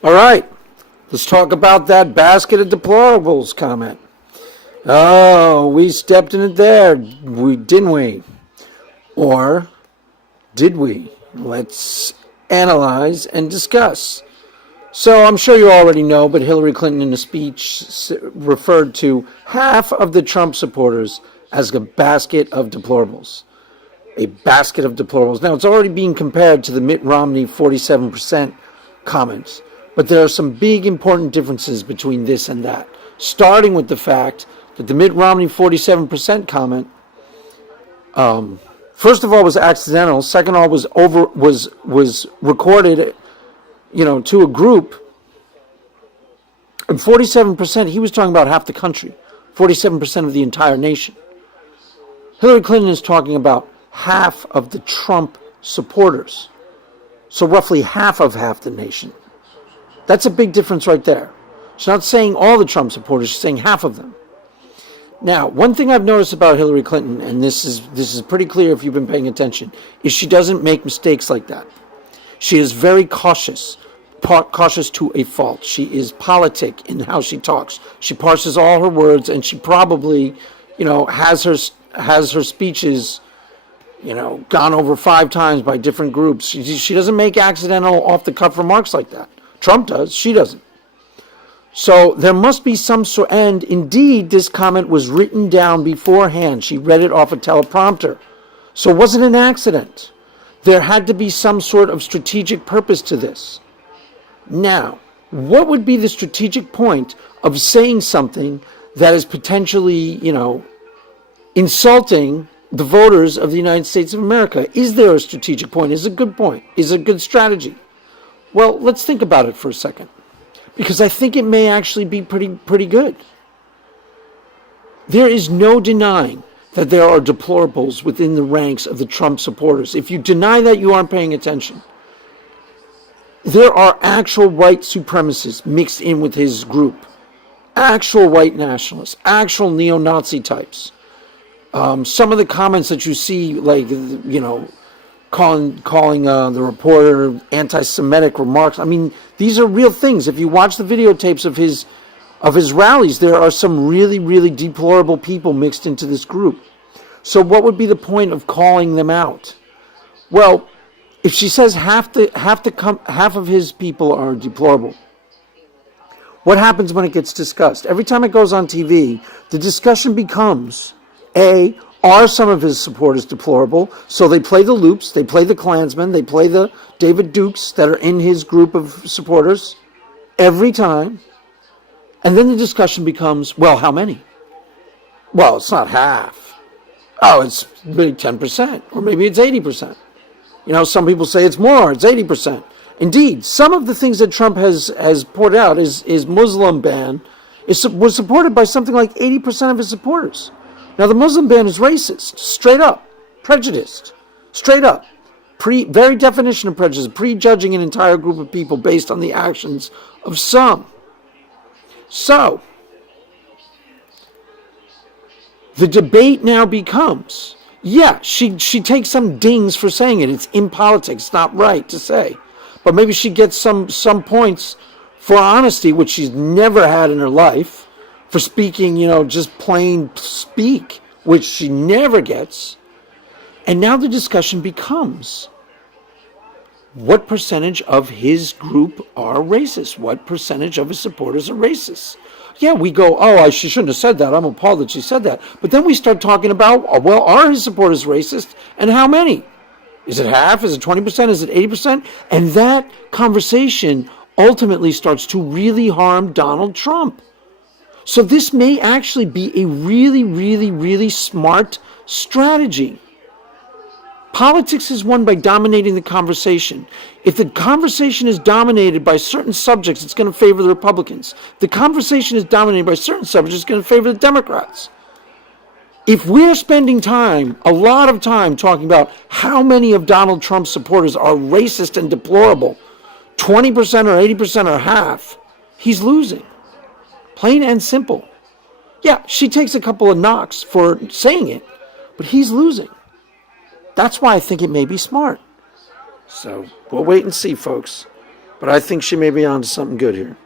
All right, let's talk about that basket of deplorables comment. Oh, we stepped in it there, didn't we? Or did we? Let's analyze and discuss. So I'm sure you already know, but Hillary Clinton in a speech referred to half of the Trump supporters as a basket of deplorables. A basket of deplorables. Now, it's already being compared to the Mitt Romney 47% comments, but there are some big important differences between this and that, starting with the fact that the Mitt Romney 47% comment, first of all, was accidental. Second of all, was recorded, to a group. And 47%, he was talking about half the country, 47% of the entire nation. Hillary Clinton is talking about half of the Trump supporters. So roughly half the nation. That's a big difference right there. She's not saying all the Trump supporters, she's saying half of them. Now, one thing I've noticed about Hillary Clinton, and this is pretty clear if you've been paying attention, is she doesn't make mistakes like that. She is very cautious to a fault. She is politic in how she talks. She parses all her words, and she probably, has her speeches, gone over 5 times by different groups. She doesn't make accidental off-the-cuff remarks like that. Trump does. She doesn't. So there must be some sort, and indeed this comment was written down beforehand. She read it off a teleprompter. So it wasn't an accident. There had to be some sort of strategic purpose to this. Now, what would be the strategic point of saying something that is potentially, insulting the voters of the United States of America? Is there a strategic point? Is it a good point? Is it a good strategy? Well, let's think about it for a second, because I think it may actually be pretty good. There is no denying that there are deplorables within the ranks of the Trump supporters. If you deny that, you aren't paying attention. There are actual white supremacists mixed in with his group, actual white nationalists, actual neo-Nazi types. Some of the comments that you see, like, calling the reporter anti-Semitic remarks. I mean, these are real things. If you watch the videotapes of his rallies, there are some really, really deplorable people mixed into this group. So what would be the point of calling them out? Well, if she says half of his people are deplorable, what happens when it gets discussed? Every time it goes on TV, the discussion becomes, A, are some of his supporters deplorable? So they play the loops, they play the Klansmen, they play the David Dukes that are in his group of supporters every time. And then the discussion becomes, well, how many? Well, it's not half. Oh, it's maybe 10%, or maybe it's 80%. Some people say it's more, it's 80%. Indeed, some of the things that Trump has put out, his Muslim ban, was supported by something like 80% of his supporters. Now, the Muslim ban is racist, straight up, prejudiced, straight up. Very definition of prejudice, prejudging an entire group of people based on the actions of some. So, the debate now becomes, yeah, she takes some dings for saying it. It's in politics, it's not right to say. But maybe she gets some points for honesty, which she's never had in her life, for speaking, just plain speak, which she never gets. And now the discussion becomes, what percentage of his group are racist? What percentage of his supporters are racist? Yeah, we go, she shouldn't have said that. I'm appalled that she said that. But then we start talking about, well, are his supporters racist? And how many? Is it half? Is it 20%? Is it 80%? And that conversation ultimately starts to really harm Donald Trump. So this may actually be a really, really, really smart strategy. Politics is won by dominating the conversation. If the conversation is dominated by certain subjects, it's going to favor the Republicans. If the conversation is dominated by certain subjects, it's going to favor the Democrats. If we're spending a lot of time talking about how many of Donald Trump's supporters are racist and deplorable, 20% or 80% or half, he's losing. Plain and simple. Yeah, she takes a couple of knocks for saying it, but he's losing. That's why I think it may be smart. So we'll wait and see, folks. But I think she may be onto something good here.